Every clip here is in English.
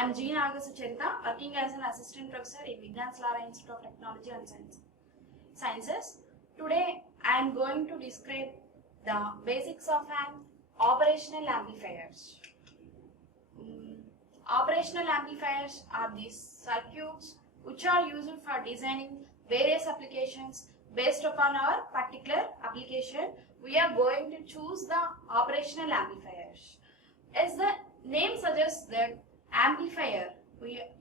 I am G. Nagasucharita, working as an assistant professor in Vigyan Salara Institute of Technology and Sciences. Today, I am going to describe the basics of an operational amplifiers. Operational amplifiers are these circuits which are used for designing various applications based upon our particular application. We are going to choose the operational amplifiers. As the name suggests that amplifier,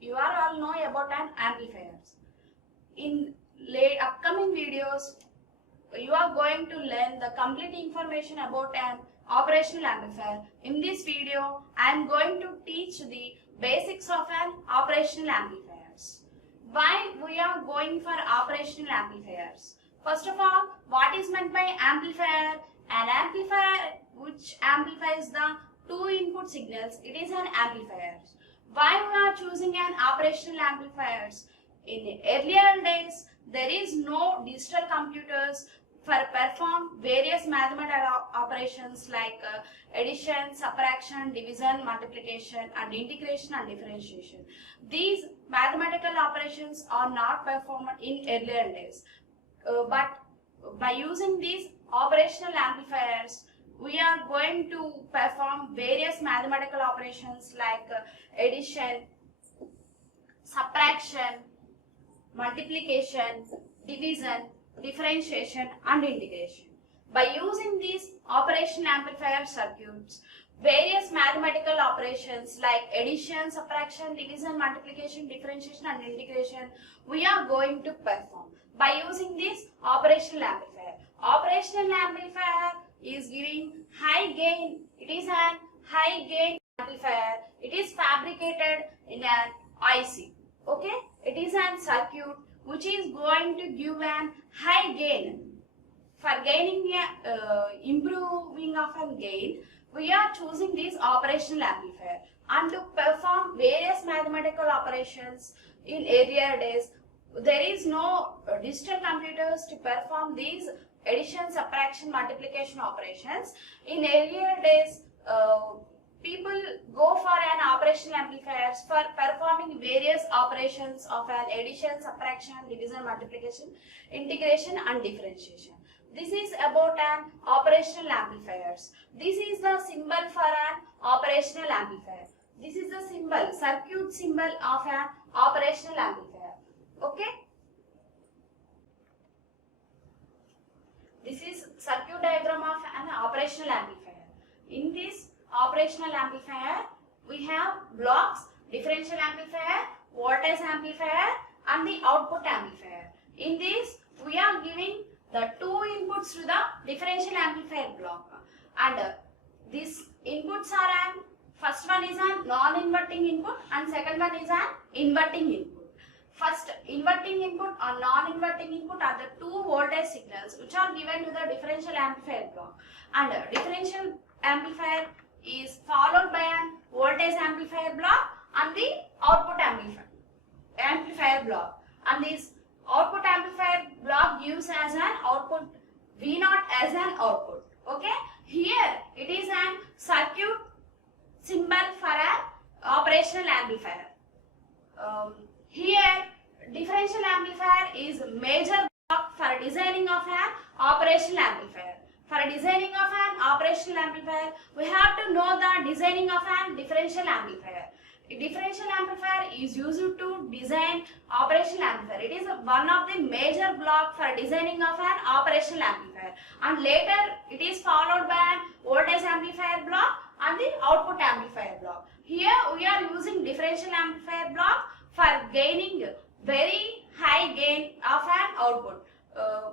you are all know about an amplifiers. In upcoming videos, you are going to learn the complete information about an operational amplifier. In this video, I am going to teach the basics of an operational amplifiers. Why we are going for operational amplifiers? First of all, what is meant by amplifier? An amplifier which amplifies the two input signals, it is an amplifier. Why we are choosing an operational amplifiers? In earlier days, there is no digital computers for perform various mathematical operations like addition, subtraction, division, multiplication and integration and differentiation. These mathematical operations are not performed in earlier days. But by using these operational amplifiers, we are going to perform various mathematical operations like addition, subtraction, multiplication, division, differentiation and integration. By using these operational amplifier circuits, various mathematical operations like addition, subtraction, division, multiplication, differentiation and integration, we are going to perform by using this operational amplifier. Operational amplifier is giving high gain. It is an high gain amplifier. It is fabricated in an IC. Okay, it is an circuit which is going to give an high gain. For gaining improving of a gain, we are choosing this operational amplifier. And to perform various mathematical operations in earlier days, there is no digital computers to perform these addition, subtraction, multiplication operations. In earlier days, people go for an operational amplifiers for performing various operations of an addition, subtraction, division, multiplication, integration and differentiation. This is about an operational amplifiers. This is the symbol for an operational amplifier. This is the symbol, circuit symbol of an operational amplifier. Okay? This is circuit diagram of an operational amplifier. In this operational amplifier, we have blocks, differential amplifier, voltage amplifier and the output amplifier. In this, we are giving the two inputs to the differential amplifier block. And these inputs are first one is a non-inverting input and second one is an inverting input. First, inverting input or non-inverting input are the two voltage signals which are given to the differential amplifier block. And differential amplifier is followed by an voltage amplifier block and the output amplifier block. And this output amplifier block gives as an output V0 as an output. Okay. Here it is an circuit symbol for an operational amplifier. Here differential amplifier is major block for designing of an operational amplifier. For designing of an operational amplifier, we have to know the designing of an differential amplifier. A differential amplifier is used to design operational amplifier. It is one of the major block for designing of an operational amplifier. And later it is followed by an voltage amplifier block and the output amplifier block. Here we are using differential amplifier block for gaining very high gain of an output.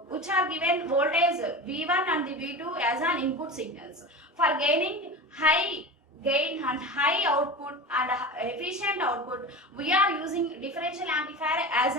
Which are given voltage V1 and the V2 as an input signals. For gaining high gain and high output and efficient output, we are using differential amplifier as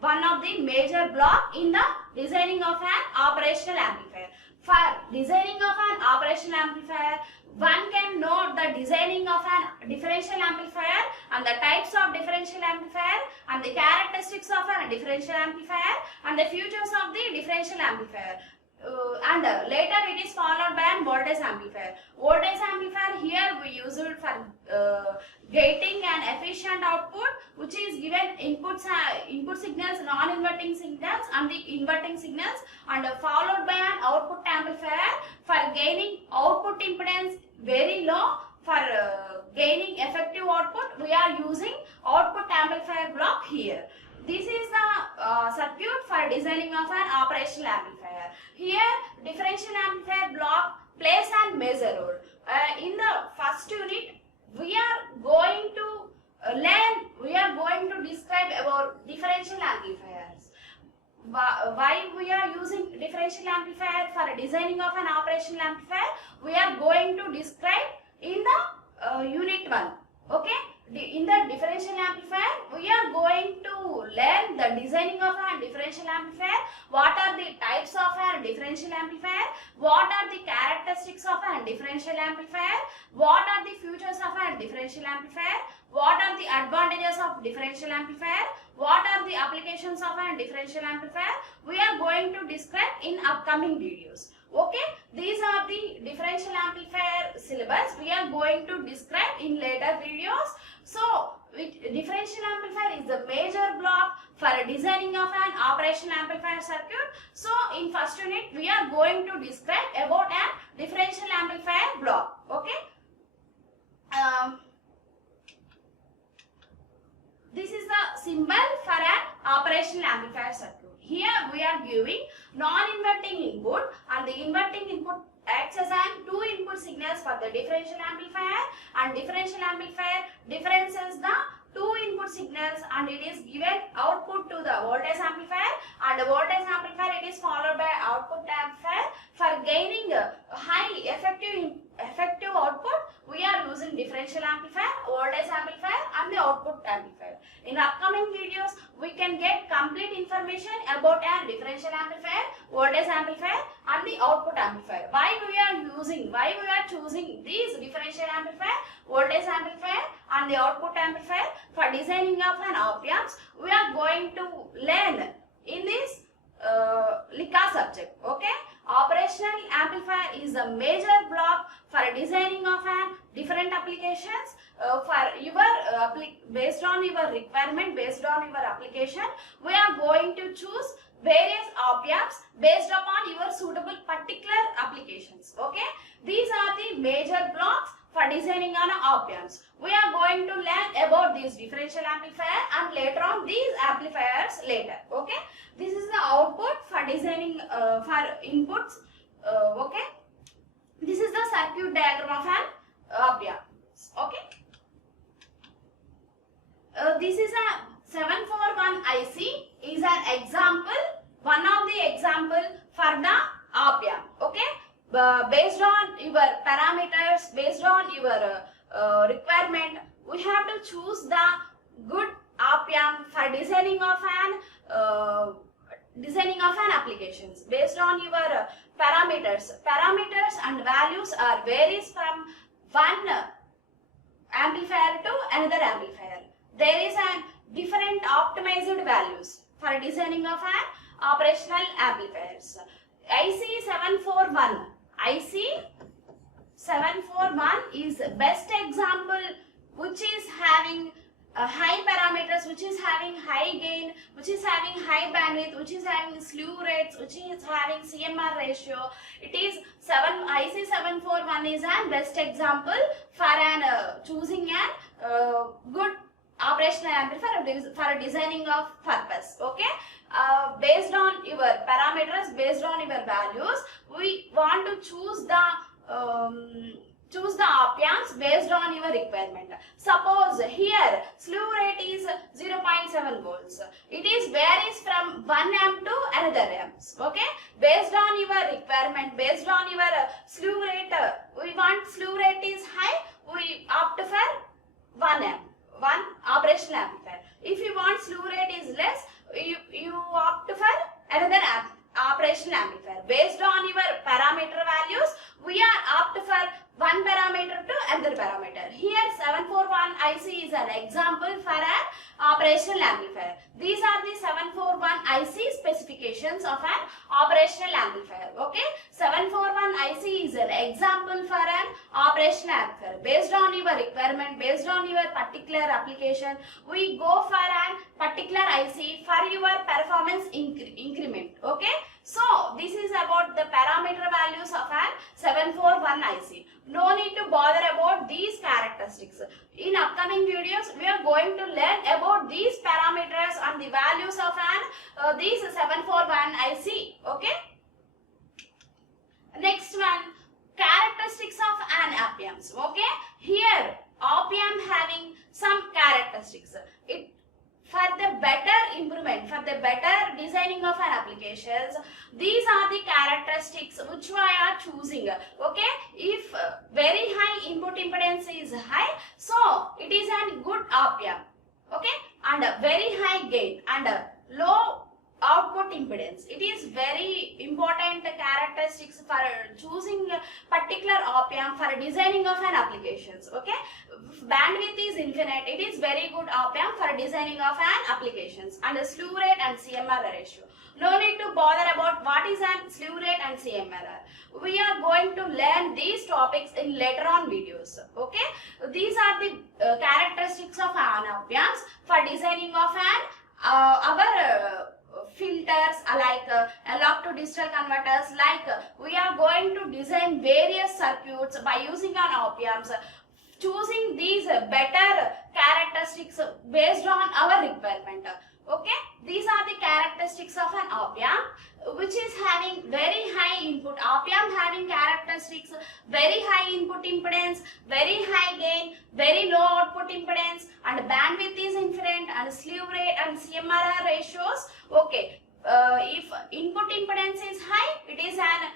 one of the major block in the designing of an operational amplifier. For designing of an operational amplifier, one can know the designing of an differential amplifier and the types of differential amplifier and the characteristics of a differential amplifier and the features of the differential amplifier. and later it is followed by an voltage amplifier. Voltage amplifier here we use it for getting an efficient output which is given input signals, non-inverting signals and the inverting signals, and followed by an output amplifier for gaining output impedance very low. For gaining effective output we are using output amplifier block here. This is the circuit for designing of an operational amplifier. Here differential amplifier block plays a major role. In the first unit we are going to describe about differential amplifiers. Why we are using differential amplifier for designing of an operational amplifier, we are going to describe in the unit 1. Okay, in the differential amplifier we are going to learn the designing of a differential amplifier, what are the types of a differential amplifier, what are the characteristics of a differential amplifier, what are the features of a differential amplifier, what are the advantages of differential amplifier, what are the applications of a differential amplifier. We are going to describe in upcoming videos. Okay, these are the differential amplifier syllabus we are going to describe in later videos. So differential amplifier is the major block for designing of an operational amplifier circuit. So in first unit we are going to describe about an differential amplifier block. Okay, this is the symbol for an operational amplifier circuit. Here we are giving non-inverting input and the inverting input acts as an two input signals for the differential amplifier, and differential amplifier differences the two input signals and it is given output to the voltage amplifier, and the voltage amplifier it is followed by output amplifier. For gaining high effective output we are using differential amplifier, voltage amplifier and the output amplifier. In upcoming videos we can get complete information about a differential amplifier, voltage amplifier and the output amplifier. Why we are choosing these differential amplifier, voltage amplifier and the output amplifier for designing of an op-amps, we are going to learn in this LICA subject. Okay, operational amplifier is a major block for designing of an different applications. For your based on your requirement, based on your application, we are going to choose various op-amps based upon your suitable particular applications. Okay, these are the major blocks for designing on op-amps. We are going to learn about this differential amplifier and later on these amplifiers later. Okay, this is the output for designing for inputs. Okay, this is the circuit diagram of an op-amp. Okay, this is a 741 IC is an example, one of the example for the op-amp. Okay, based on your parameters, based on your requirement, we have to choose the good op-amp for designing of an applications based on your parameters. Parameters and values are varies from one amplifier to another amplifier. There is a different optimized values for designing of an operational amplifiers. IC741 is best example which is having high parameters, which is having high gain, which is having high bandwidth, which is having slew rates, which is having CMR ratio. It is IC741 is an best example for an choosing an good operational amplifier for designing of purpose. Okay, based on your parameters, based on your values, we want to choose the op-amps based on your requirement. Suppose here slew rate is 0.7 volts. It is varies from 1 amp to another amps. Okay, based on your requirement, based on your slew rate, we want slew rate is high, we opt for 1 amp, one operational amplifier. If you want slew rate is less, you opt for another operational amplifier. Based on your parameter values, we are opt for one parameter to another parameter. Here 741 IC is an example for an operational amplifier. These are the 741 IC specifications of an operational amplifier. Okay, 741 IC is an example for an operational amplifier. Based on your requirement, based on your particular application, we go for an particular IC for your performance increment. Okay, so this is about the parameter values of an 741 IC. No need to bother about these characteristics. In upcoming videos, we are going to learn about these parameters and the values of an these 741 IC. Okay. Next one, characteristics of an op-amps. Okay. Here, op-amp having some characteristics. For the better improvement, for the better designing of an applications, these are the characteristics which we are choosing. Okay, if very high input impedance is high, so it is a good op-amp. Okay, and very high gain and low output impedance. It is very important characteristics for choosing particular op-amp for designing of an applications. Okay, bandwidth is infinite. It is very good op-amp for designing of an applications. And slew rate and CMRR ratio. No need to bother about what is an slew rate and CMRR. We are going to learn these topics in later on videos. Okay, these are the characteristics of an op-amps for designing of an our filters like analog to digital converters. Like we are going to design various circuits by using an op-amps, choosing these better characteristics based on our requirement. Okay, these are the characteristics of an op-amp which is having very high input. Op-amp having characteristics very high input impedance, very high gain, very low output impedance, and bandwidth is infinite, and slew rate and CMRR ratios. Okay, if input impedance is high, it is an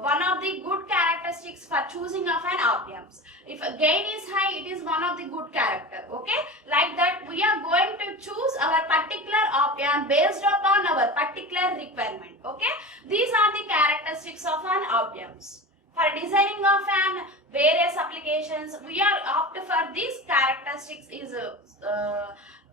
one of the good characteristics for choosing of an op-amps. If gain is high, it is one of the good character. Okay, like that we are going to choose our particular op-amp based upon our particular requirement. Okay, these are the characteristics of an op-amps. For designing of an various applications, we are opt for these characteristics is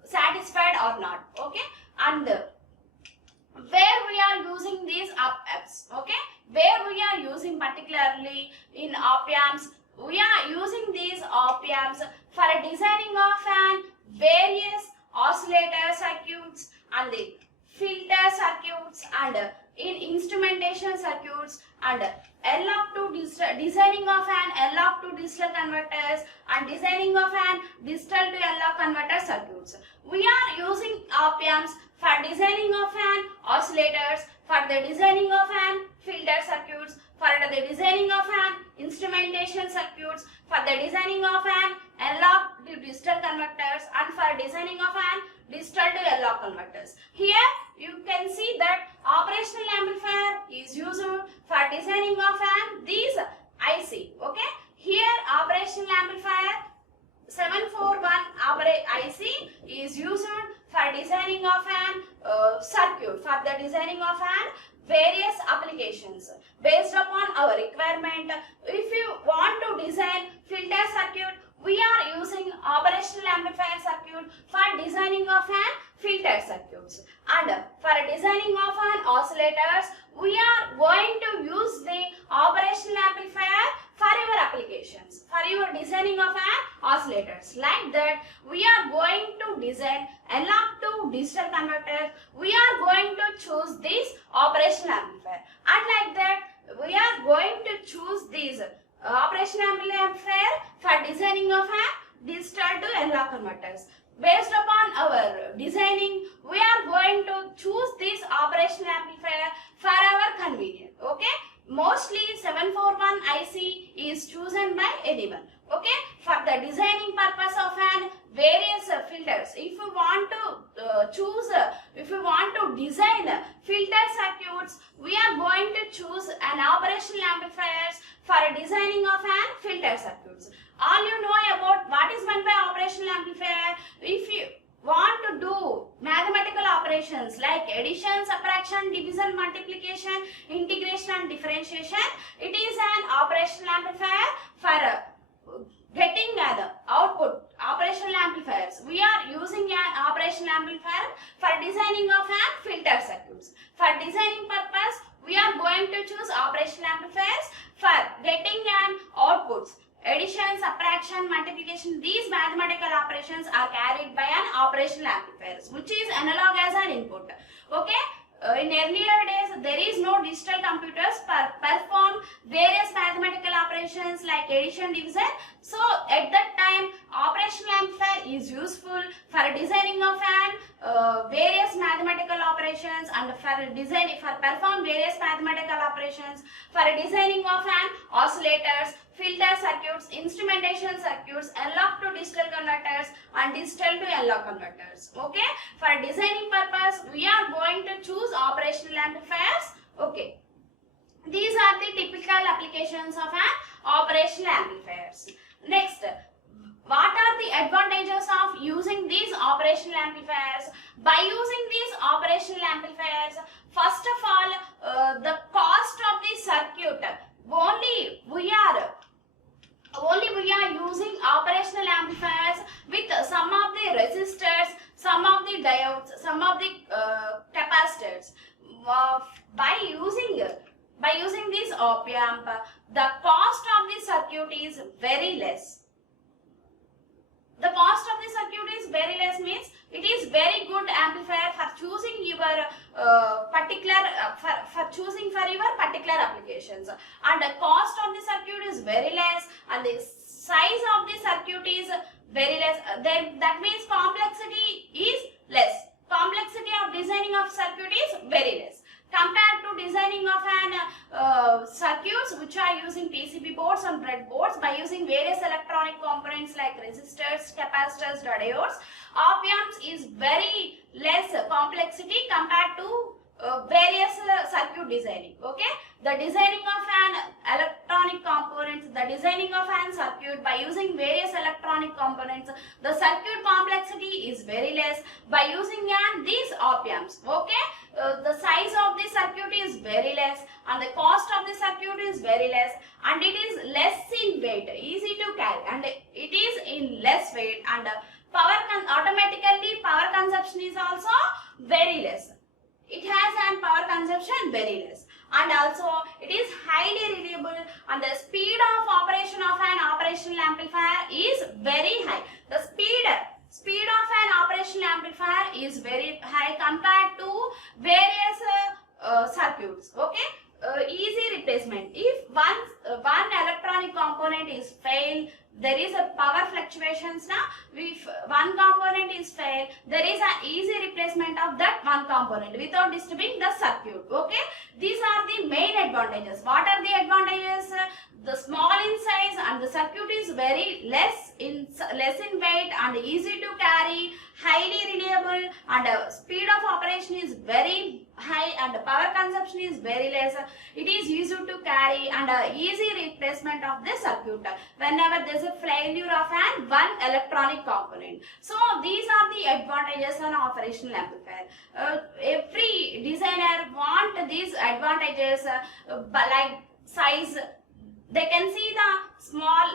satisfied or not. Okay, and where we are using these op-amps. Okay, where we are using particularly in op-amps, we are using these op-amps for designing of an various oscillator circuits and the filter circuits and in instrumentation circuits and analog to digital, designing of an analog to digital converters and designing of an digital to analog converter circuits. We are using op-amps for designing of an oscillators, for the designing of an filter circuits, for the designing of an instrumentation circuits, for the designing of an analog to digital converters, and for designing of an digital to analog converters. Here you can see that operational amplifier is used for designing of an these IC. Okay, here operational amplifier 741 IC is used for designing of an circuit, for the designing of an various applications based upon our requirement. If you want to design filter circuit, we are using operational amplifier circuit for designing of an filter circuits, and for designing of an oscillators, we are going to use the operational amplifier for your applications, for your designing of an oscillators. Like that, we are going to design analog to digital converter. We are going to choose this operational amplifier, and like that, we are going to choose these operational amplifier for designing of an digital to analog converters. Based upon our designing, we are going to choose this operational amplifier for our convenience. Okay, mostly 741 IC is chosen by anyone. Okay, for the designing purpose of an various filters. If you want to if you want to design filter circuits, we are going to choose an operational amplifiers for designing of an filter circuits. All you know about what is meant by operational amplifier. If you want to do mathematical operations like addition, subtraction, division, multiplication, integration and differentiation, it is an operational amplifier for getting the output. Operational amplifiers, we are using an operational these mathematical operations are carried by an operational amplifier, which is analog as an input. Okay. In earlier days, there is no digital computers perform various mathematical operations like addition, division. So at that time, operational amplifier is useful for designing of an various mathematical operations and for perform various mathematical operations, for designing of an oscillators, filter circuits, instrumentation circuits, analog to digital converters and digital to analog converters. Okay. For designing purpose, we are going to choose operational amplifiers. Okay. These are the typical applications of an operational amplifiers. Next, what are the advantages of using these operational amplifiers? By using these operational amplifiers, first of all, the cost of the circuit, only we are using operational amplifiers with some of the resistors, some of the diodes, some of the capacitors. By using this op amp, the cost of the circuit is very less. The cost of the circuit is very less means it is very good amplifier for choosing your particular applications, and the cost of the circuit is very less and the size of the circuit is very less. That means complexity is less. Complexity of designing of circuit is very less compared to designing of an circuits which are using PCB boards and breadboards. By using various electronic components like resistors, capacitors, diodes, op amps is very less complexity compared to various circuit designing. Okay, the designing of an electronic components, the designing of an circuit by using various electronic components, the circuit complexity is very less by using these op amps. Okay, the size of the circuit is very less and the cost of the circuit is very less, and it is less in weight, easy to carry, and it is in less weight, and automatically power consumption is also very less. It has an power consumption very less, and also it is highly reliable, and the speed of operation of an operational amplifier is very high. The speed of an operational amplifier is very high compared to various circuits. Okay, easy replacement. If one electronic component is failed, there is a power fluctuations now. If one component is failed, there is an easy replacement of that one component without disturbing the circuit. Okay, these are the main advantages. What are the advantages? The small in size and the circuit is very less in weight and easy to carry, highly reliable, and speed of operation is very high and power consumption is very less. It is easy to carry and easy replacement of the circuit whenever there is a failure of one electronic component. So these are the advantages on operational amplifier. Every designer want these advantages like size. They can see the small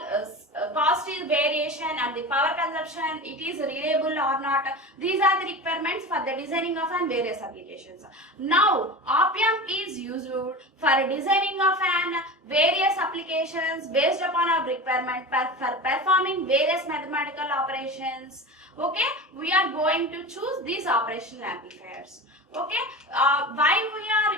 cost is variation and the power consumption, it is reliable or not. These are the requirements for the designing of various applications. Now, op amp is used for designing of various applications based upon our requirement for performing various mathematical operations. Okay, we are going to choose these operational amplifiers. Okay, why we are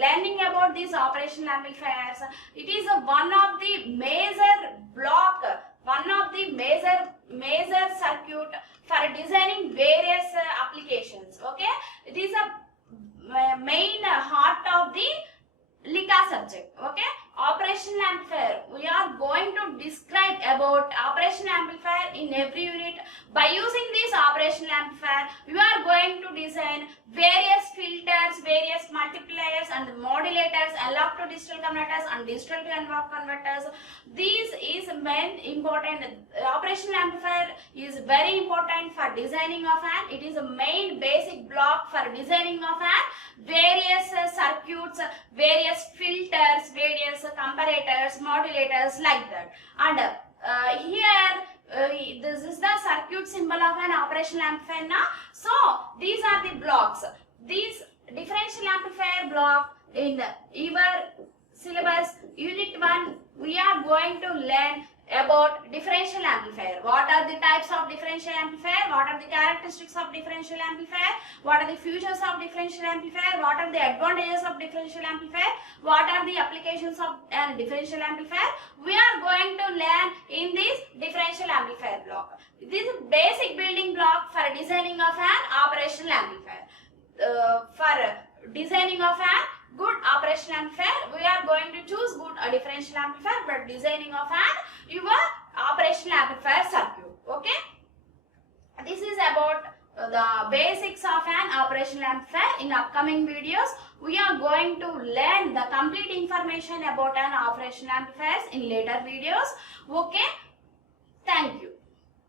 learning about these operational amplifiers? It is one of the major block, one of the major circuit for designing various applications. Okay, it is a main heart of the LICA subject. Okay, operational amplifier. We are going to describe about operational amplifier in every unit. By using this operational amplifier, we are going to design various filters, various multipliers and modulators, analog to digital converters and digital to analog converters. This is main important. Operational amplifier is very important for designing of it is a main basic block for designing of various circuits, various filters, various comparators, modulators, like that. And here this is the circuit symbol of an operational amplifier now. So these are the blocks. These differential amplifier block in your syllabus unit 1, we are going to learn about differential amplifier. What are the types of differential amplifier? What are the characteristics of differential amplifier? What are the features of differential amplifier? What are the advantages of differential amplifier? What are the applications of differential amplifier? We are going to learn in this differential amplifier block. This is basic building block for designing of an operational amplifier. For designing of an good operational amplifier, we are going to choose good differential amplifier, but designing of an your operational amplifier circuit. Okay, this is about the basics of an operational amplifier. In upcoming videos, we are going to learn the complete information about an operational amplifiers in later videos. Okay, thank you.